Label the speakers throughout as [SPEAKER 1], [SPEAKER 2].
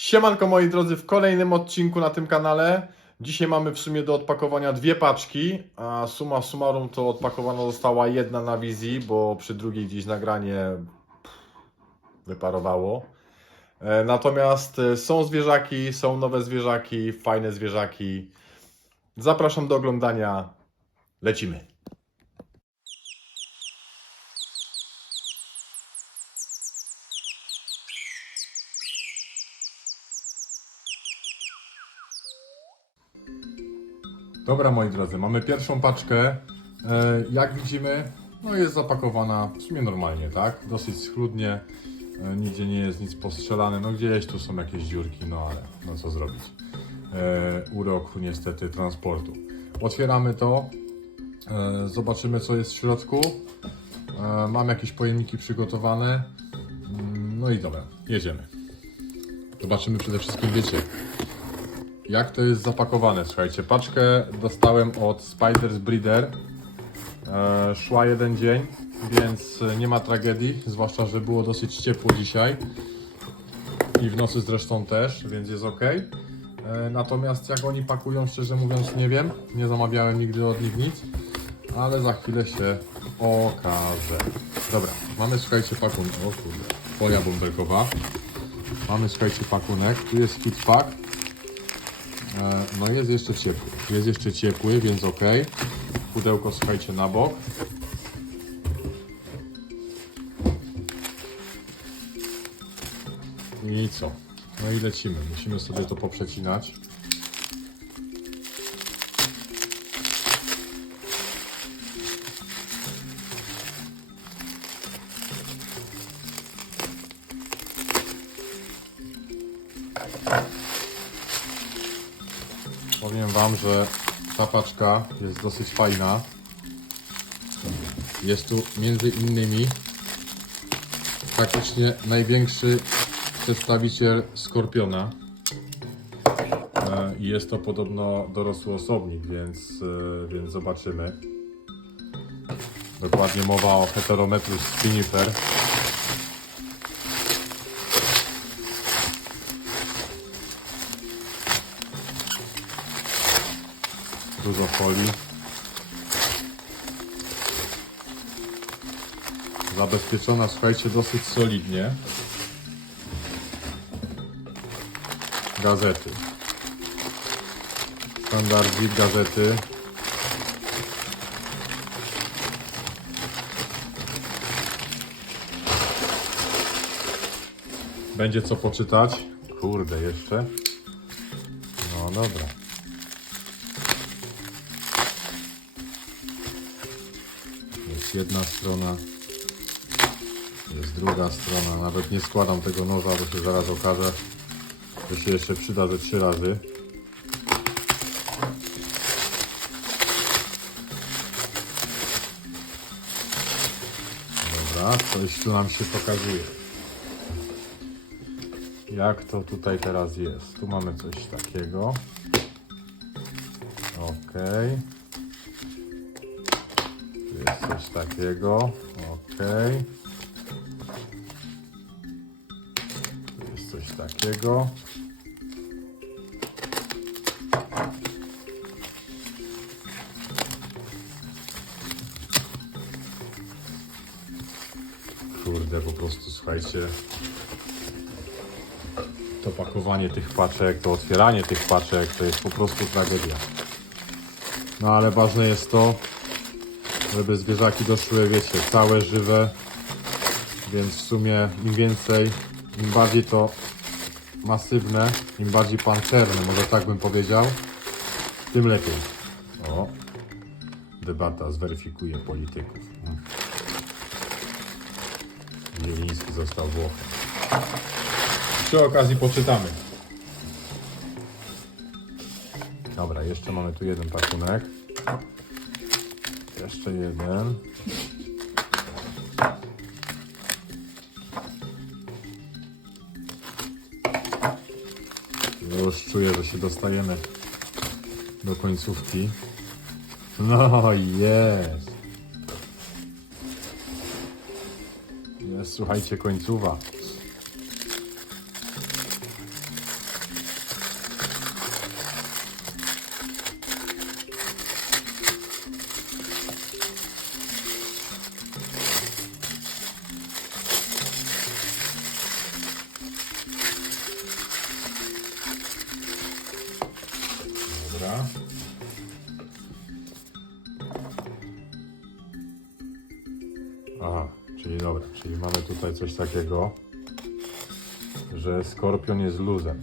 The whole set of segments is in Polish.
[SPEAKER 1] Siemanko moi drodzy, w kolejnym odcinku na tym kanale. Dzisiaj mamy w sumie do odpakowania dwie paczki, a suma summarum to odpakowana została jedna na wizji, bo przy drugiej gdzieś nagranie wyparowało. E, Natomiast e, są zwierzaki, są nowe zwierzaki, fajne zwierzaki. Zapraszam do oglądania. Lecimy. Dobra moi drodzy, mamy pierwszą paczkę. E, Jak widzimy, no jest zapakowana w sumie normalnie, tak? Dosyć schludnie. E, Nigdzie nie jest nic postrzelane. No gdzieś tu są jakieś dziurki, no ale no co zrobić. E, Urok niestety transportu. Otwieramy to. Zobaczymy co jest w środku. Mam jakieś pojemniki przygotowane. Mm, No i dobra, jedziemy. Zobaczymy przede wszystkim, wiecie, jak to jest zapakowane. Słuchajcie, paczkę dostałem od Spiders Breeder. E, szła jeden dzień, więc nie ma tragedii, zwłaszcza, że było dosyć ciepło dzisiaj. I w nocy zresztą też, więc jest ok. E, natomiast jak oni pakują, szczerze mówiąc, nie wiem. Nie zamawiałem nigdy od nich nic, ale za chwilę się okaże. Dobra, mamy słuchajcie pakunek. O kurde, folia bąbelkowa. Mamy słuchajcie pakunek. Tu jest kit pack. E, No jest jeszcze ciepły. Jest jeszcze ciepły, więc ok. Pudełko słuchajcie na bok. I co? No i lecimy. Musimy sobie to poprzecinać. Powiem Wam, że ta paczka jest dosyć fajna. Jest tu między innymi praktycznie największy przedstawiciel skorpiona. E, jest to podobno dorosły osobnik, więc, e, więc zobaczymy. Dokładnie mowa o Heterometrus spinifer. Folii. Zabezpieczona, słuchajcie, dosyć solidnie. Gazety. Standardzik, gazety. Będzie co poczytać. Kurde, jeszcze. No dobra. Jedna strona, jest druga strona. Nawet nie składam tego noża, bo się zaraz okaże, że się jeszcze przyda ze trzy razy. Dobra, coś tu nam się pokazuje. Jak to tutaj teraz jest? Tu mamy coś takiego. Okej. Jest coś takiego. Ok. Tu jest coś takiego. Kurde, po prostu słuchajcie. To pakowanie tych paczek, to otwieranie tych paczek to jest po prostu tragedia. No ale ważne jest to, żeby zwierzaki doszły, wiecie, całe, żywe, więc w sumie im więcej, im bardziej to masywne, im bardziej pancerne, może tak bym powiedział, tym lepiej. O, debata zweryfikuje polityków. Mm. Zieliński został Włochem. Przy okazji poczytamy. Dobra, jeszcze mamy tu jeden pakunek. Jeszcze jeden. Już czuję, że się dostajemy do końcówki. No jest. Jest, słuchajcie, końcowa. Dobra. Aha, czyli dobra, czyli mamy tutaj coś takiego, że skorpion jest luzem.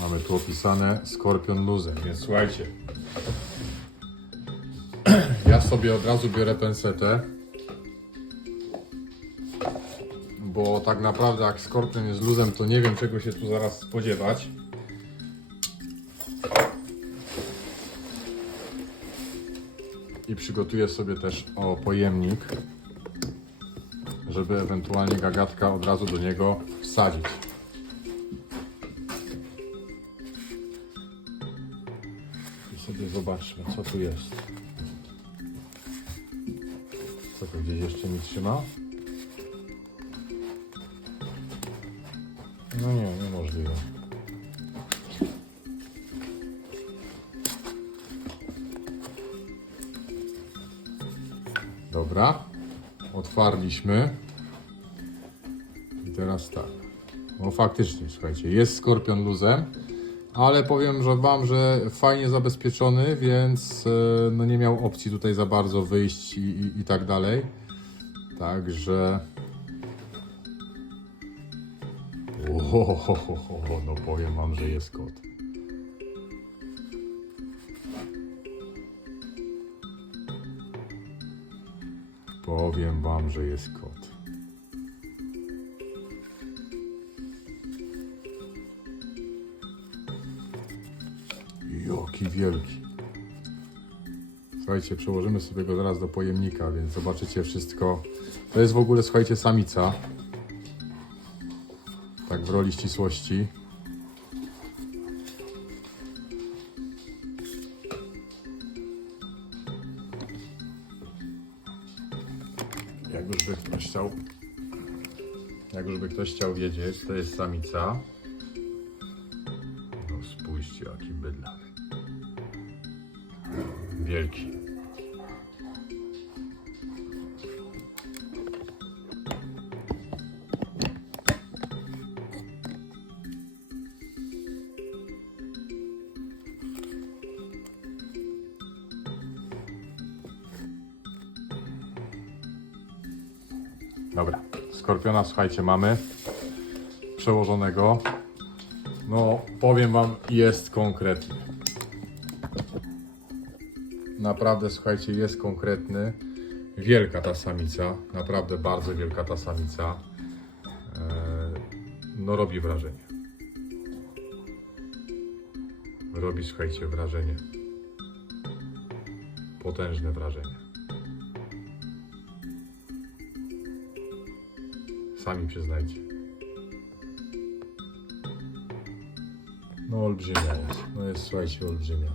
[SPEAKER 1] Mamy tu opisane skorpion luzem, więc słuchajcie. Ja sobie od razu biorę pensetę. Tak naprawdę jak skorpion jest luzem, to nie wiem czego się tu zaraz spodziewać. I przygotuję sobie też o pojemnik, żeby ewentualnie gagatka od razu do niego wsadzić. I sobie zobaczmy, co tu jest. Co tu gdzieś jeszcze mi trzyma? No nie, niemożliwe. Dobra, otwarliśmy. I teraz tak. No faktycznie, słuchajcie, jest skorpion luzem, ale powiem, że wam, że fajnie zabezpieczony, więc e, no nie miał opcji tutaj za bardzo wyjść i, i, i tak dalej. Także. Ohohoho, no powiem wam, że jest kot. Powiem wam, że jest kot. Joki wielki. Słuchajcie, przełożymy sobie go zaraz do pojemnika, więc zobaczycie wszystko. To jest w ogóle, słuchajcie, samica. Tak w roli ścisłości. Jak już by ktoś chciał, jak już by ktoś chciał wiedzieć, to jest samica. Dobra, skorpiona słuchajcie mamy przełożonego. No, powiem wam, jest konkretny. Naprawdę, słuchajcie, jest konkretny. Wielka ta samica, naprawdę bardzo wielka ta samica. Eee, no, robi wrażenie. Robi, słuchajcie, wrażenie. Potężne wrażenie. Sami przyznajcie. No olbrzymia jest. No jest, słuchajcie, olbrzymia.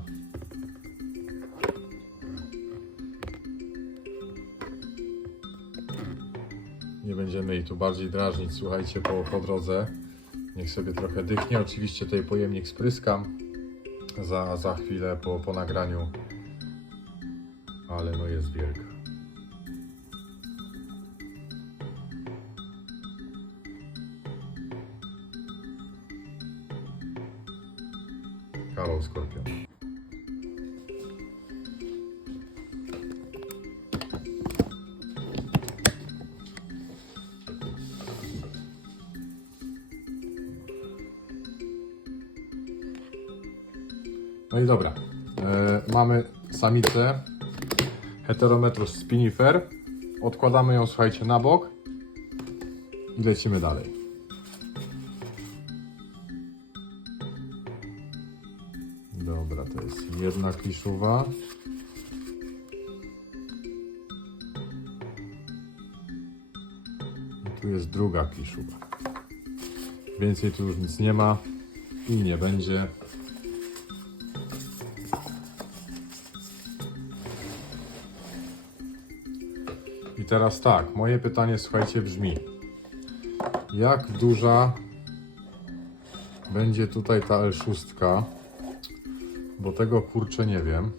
[SPEAKER 1] Nie będziemy jej tu bardziej drażnić, słuchajcie, po, po drodze. Niech sobie trochę dychnie. Oczywiście tutaj pojemnik spryskam za, za chwilę po, po nagraniu. Ale no jest wielka. No i dobra. E, mamy samicę Heterometrus spinifer. Odkładamy ją, słuchajcie, na bok i lecimy dalej. Dobra, to jest jedna kliszuwa. I tu jest druga kliszuwa. Więcej tu już nic nie ma i nie będzie. I teraz tak, moje pytanie, słuchajcie, brzmi: jak duża będzie tutaj ta L6? Bo tego kurczę nie wiem.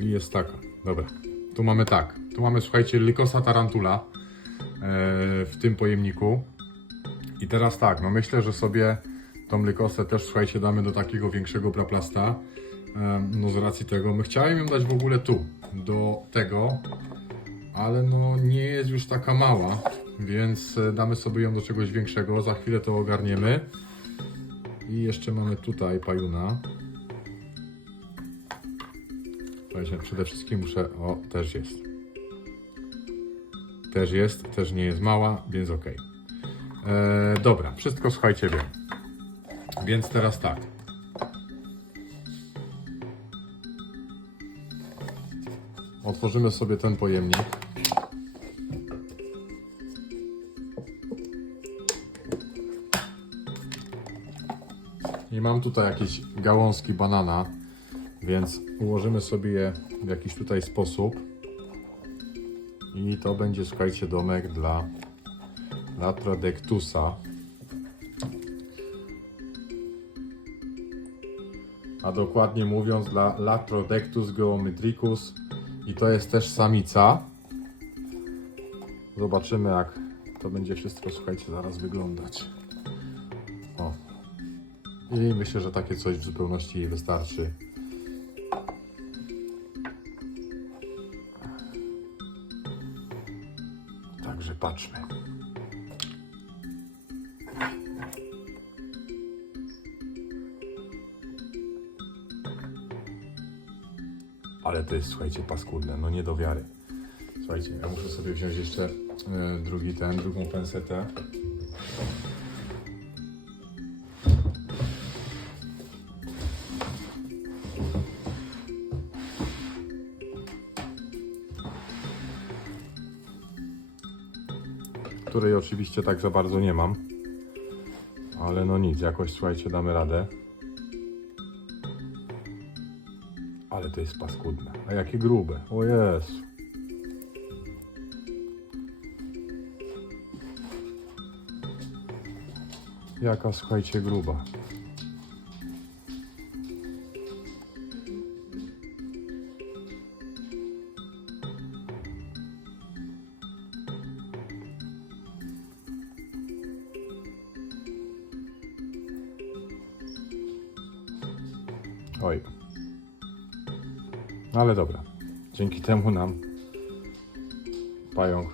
[SPEAKER 1] Czyli jest taka. Dobra. Tu mamy tak. Tu mamy, słuchajcie, Lycosa tarantula e, w tym pojemniku. I teraz tak, no myślę, że sobie tą Lykosę też, słuchajcie, damy do takiego większego braplasta. E, no z racji tego, my chciałem ją dać w ogóle tu, do tego, ale no nie jest już taka mała, więc e, damy sobie ją do czegoś większego. Za chwilę to ogarniemy. I jeszcze mamy tutaj pajuna. Słuchajcie, przede wszystkim muszę. O, też jest. Też jest, też nie jest mała, więc ok. dobra, wszystko słuchajcie wiem. Więc teraz tak. Otworzymy sobie ten pojemnik. I mam tutaj jakieś gałązki banana, więc ułożymy sobie je w jakiś tutaj sposób. I to będzie, słuchajcie, domek dla Latrodectusa. A dokładnie mówiąc dla Latrodectus geometricus i to jest też samica. Zobaczymy jak to będzie wszystko, słuchajcie, zaraz wyglądać. O. I myślę, że takie coś w zupełności wystarczy. Patrzmy. Ale to jest, słuchajcie, paskudne, no nie do wiary. Słuchajcie, ja muszę sobie wziąć jeszcze e, drugi ten, drugą pensetę. Której oczywiście tak za bardzo nie mam. Ale no nic, jakoś słuchajcie, damy radę. Ale to jest paskudne. A jakie grube. O Jezu. Jaka słuchajcie gruba. Oj. No ale dobra. Dzięki temu nam pająk.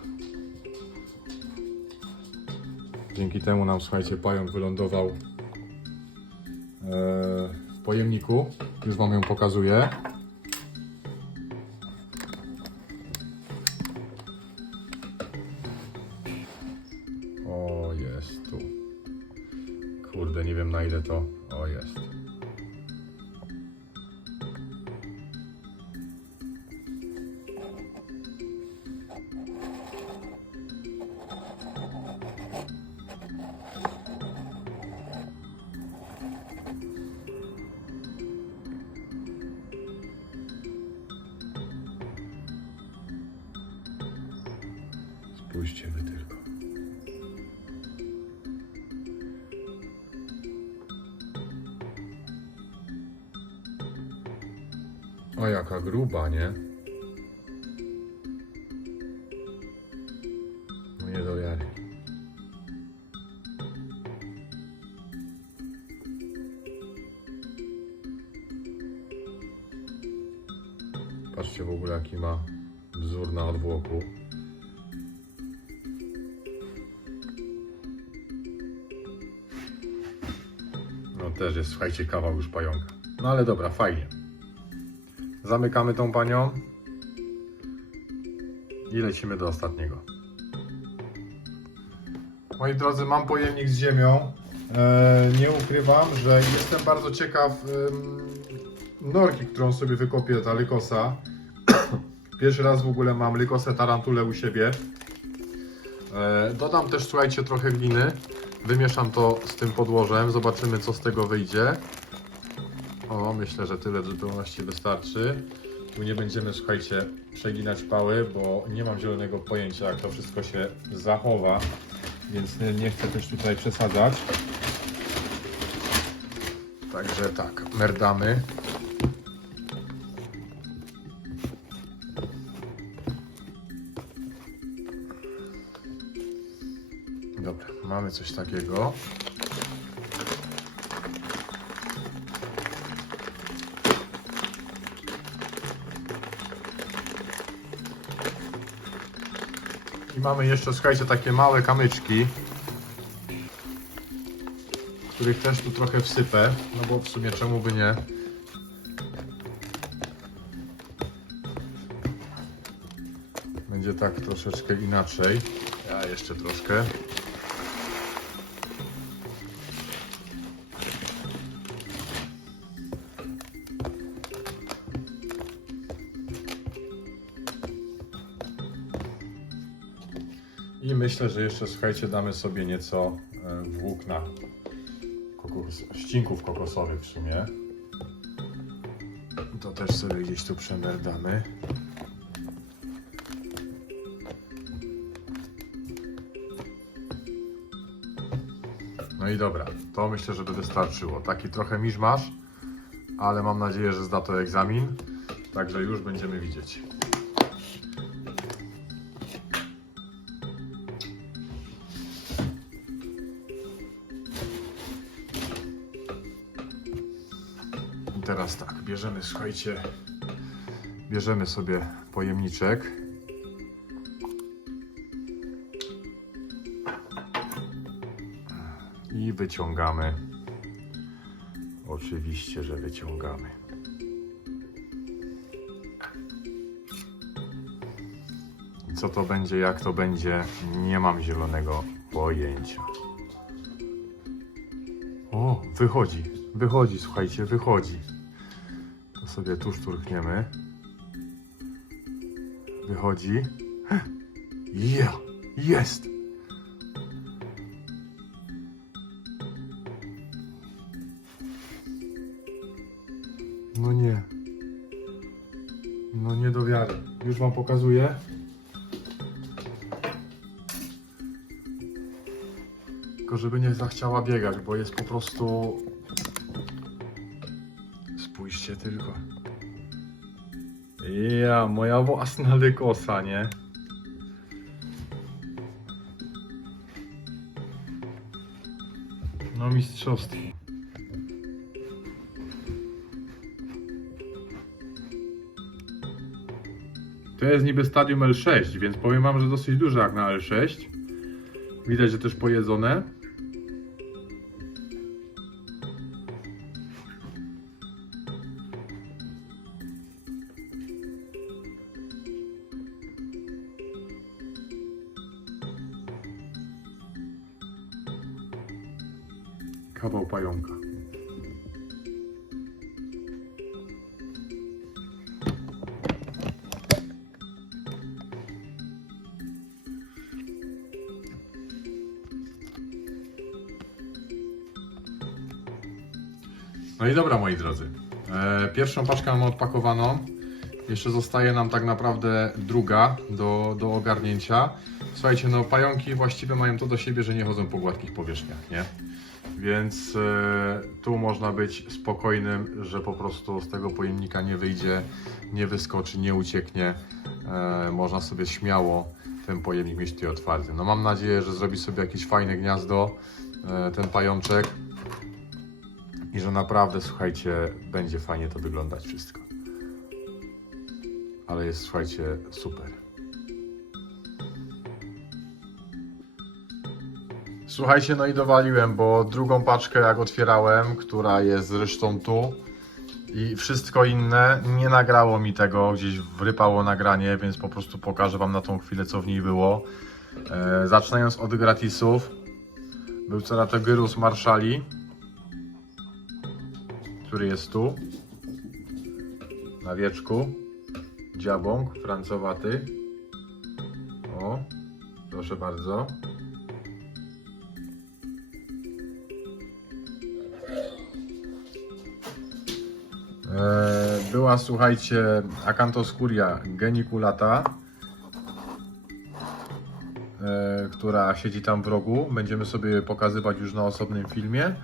[SPEAKER 1] Dzięki temu nam, słuchajcie, pająk wylądował e, w pojemniku. Już Wam ją pokazuję. Spójrzcie wy tylko. O, jaka gruba, nie? No nie do wiary. Patrzcie w ogóle jaki ma wzór na odwłoku. Też jest, słuchajcie, kawał już pająka. No ale dobra, fajnie. Zamykamy tą panią. I lecimy do ostatniego. Moi drodzy, mam pojemnik z ziemią. E, nie ukrywam, że jestem bardzo ciekaw norki, którą sobie wykopię ta lykosa. Pierwszy raz w ogóle mam lykosę tarantulę u siebie. E, dodam też, słuchajcie, trochę gliny. Wymieszam to z tym podłożem. Zobaczymy, co z tego wyjdzie. O, myślę, że tyle w zupełności wystarczy. Tu nie będziemy, słuchajcie, przeginać pały, bo nie mam zielonego pojęcia, jak to wszystko się zachowa. Więc nie, nie chcę też tutaj przesadzać. Także tak, merdamy. Mamy coś takiego. I mamy jeszcze, słuchajcie, takie małe kamyczki, których też tu trochę wsypę, no bo w sumie czemu by nie. Będzie tak troszeczkę inaczej. Ja jeszcze troszkę. Myślę, że jeszcze słuchajcie, damy sobie nieco e, włókna kokos, ścinków kokosowych w sumie. To też sobie gdzieś tu przemerdamy. No i dobra, to myślę, że by wystarczyło. Taki trochę miszmasz, ale mam nadzieję, że zda to egzamin. Także już będziemy widzieć. Bierzemy, słuchajcie, bierzemy sobie pojemniczek. I wyciągamy. Oczywiście, że wyciągamy. Co to będzie, jak to będzie, nie mam zielonego pojęcia. O, wychodzi, wychodzi, słuchajcie, wychodzi. Sobie tu szturchniemy. Wychodzi. Ja, jest! No nie. No nie do wiary. Już wam pokazuję. Tylko żeby nie zachciała biegać, bo jest po prostu... Spójrzcie tylko. Ja, moja własna lykosa, nie? No mistrzostwo. To jest niby stadium L6, więc powiem wam, że dosyć duże jak na L6. Widać, że też pojedzone. Kawał pająka. No i dobra, moi drodzy. E, pierwszą paczkę mamy odpakowaną. Jeszcze zostaje nam tak naprawdę druga do, do ogarnięcia. Słuchajcie, no pająki właściwie mają to do siebie, że nie chodzą po gładkich powierzchniach, nie? Więc e, tu można być spokojnym, że po prostu z tego pojemnika nie wyjdzie, nie wyskoczy, nie ucieknie. E, można sobie śmiało ten pojemnik mieć tutaj otwarty. No mam nadzieję, że zrobi sobie jakieś fajne gniazdo e, ten pajączek i że naprawdę, słuchajcie, będzie fajnie to wyglądać wszystko. Ale jest, słuchajcie, super. Słuchajcie, no i dowaliłem, bo drugą paczkę jak otwierałem, która jest zresztą tu i wszystko inne, nie nagrało mi tego, gdzieś wrypało nagranie, więc po prostu pokażę Wam na tą chwilę, co w niej było. E, zaczynając od gratisów, był Ceratogyrus marszali, który jest tu, na wieczku, dziabąk francowaty. O, proszę bardzo. Była, słuchajcie, Acanthoscuria geniculata, e, która siedzi tam w rogu. Będziemy sobie pokazywać już na osobnym filmie.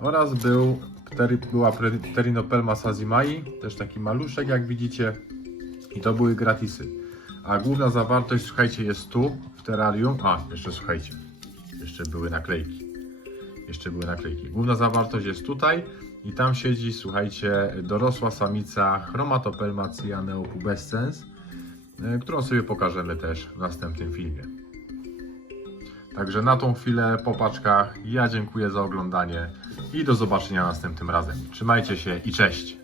[SPEAKER 1] Oraz był, była Pterinopelma sazimai, też taki maluszek, jak widzicie. I to były gratisy. A główna zawartość, słuchajcie, jest tu, w terrarium. A, jeszcze słuchajcie. Jeszcze były naklejki. Jeszcze były naklejki. Główna zawartość jest tutaj i tam siedzi, słuchajcie, dorosła samica Chromatopelma cyaneopubescens, e, którą sobie pokażemy też w następnym filmie. Także na tą chwilę po paczkach ja dziękuję za oglądanie i do zobaczenia następnym razem. Trzymajcie się i cześć!